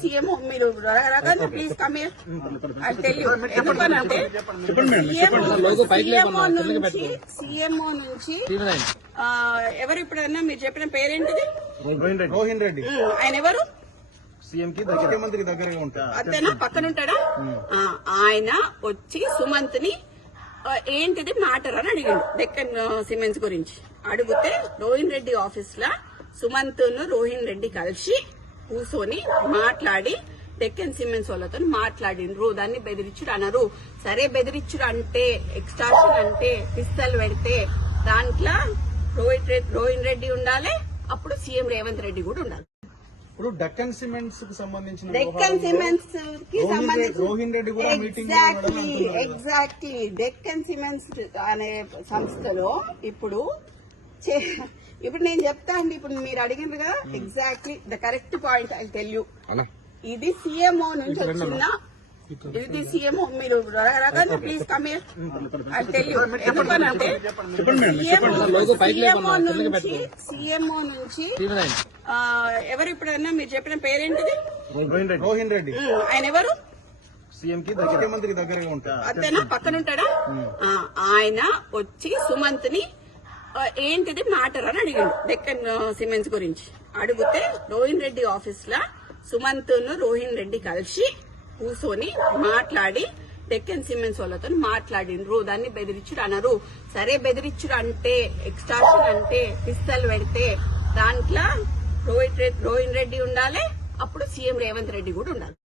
CMO మీరు please come I tell you ఎందుకనంటే CMO నుంచి సిఎంఓ నుంచి ఆ, ఎవరు ఇప్పుడన్నా మీరు చెప్పిన పేరేంటిది రోహిన్ రెడ్డి ఆయన ఎవరు సీఎం ముఖ్యమంత్రి దగ్గరగా అతను పక్కన ఉంటాడా ఆయన వచ్చి సుమంత్ని ఏంటిది మ్యాటర్ అని అడిగిండు డెక్కన్ సిమెంట్స్ గురించి అడిగితే రోహిన్ రెడ్డి ఆఫీస్ లా సుమంత్ను రోహిన్ రెడ్డి కలిసి కూర్చొని మాట్లాడి డెక్కన్ సిమెంట్స్ వాళ్ళతో మాట్లాడిండ్రు. దాన్ని బెదిరించుడు అన్నారు సరే బెదిరించుడు అంటే ఎక్స్టార్షన్ అంటే పిస్తల్ పెడితే దాంట్లో రోహిత్ రెడ్డి రోహిన్ రెడ్డి ఉండాలి. అప్పుడు సీఎం రేవంత్ రెడ్డి కూడా ఉండాలి. ఇప్పుడు డక్కన్ సిమెంట్స్కి సంబంధించిన డెక్కన్ సిమెంట్స్కి సంబంధించి రోహిన్ రెడ్డి కూడా meeting exactly. Exactly Deccan Cements అనే సంస్థలో ఇప్పుడు చే- ఇప్పుడు నేను చెప్తా అండి ఇప్పుడు మీరు అడిగినగా exactly the correct point I tell you ఇది సిఎంఓ నుంచి వచ్చిన ఇది సిఎంఓ మీరు please come I tell you ఎందుకనంటే సిఎంఓ నుంచి సిఎంఓ నుంచి ఆ, ఎవరు ఇప్పుడన్నా మీరు చెప్పిన పేరేంటిది? రోహిన్ రెడ్డి. ఆయన ఎవరు? సీఎం కి ముఖ్యమంత్రి దగ్గరగా అతను పక్కన ఉంటాడా? ఆ, ఆయన వచ్చి సుమంత్ని ఏంటిది? మ్యాటర్ అని అడిగిండు. డెక్కన్ సిమెంట్స్ గురించి. అడిగితే రోహిన్ రెడ్డి ఆఫీస్లో సుమంత్ను రోహిన్ రెడ్డి కలిసి కూర్చొని మాట్లాడి డెక్కన్ సిమెంట్స్ వాళ్ళతో మాట్లాడిండ్రు దాన్ని బెదిరించుడు అనరు. సరే బెదిరించుడు అంటే ఎక్స్టార్షన్ అంటే పిస్తల్ పెడితే దాంట్లో రోహిత్ రోహిన్ రెడ్డి ఉండాలి. అప్పుడు సీఎం రేవంత్ రెడ్డి కూడా ఉండాలి.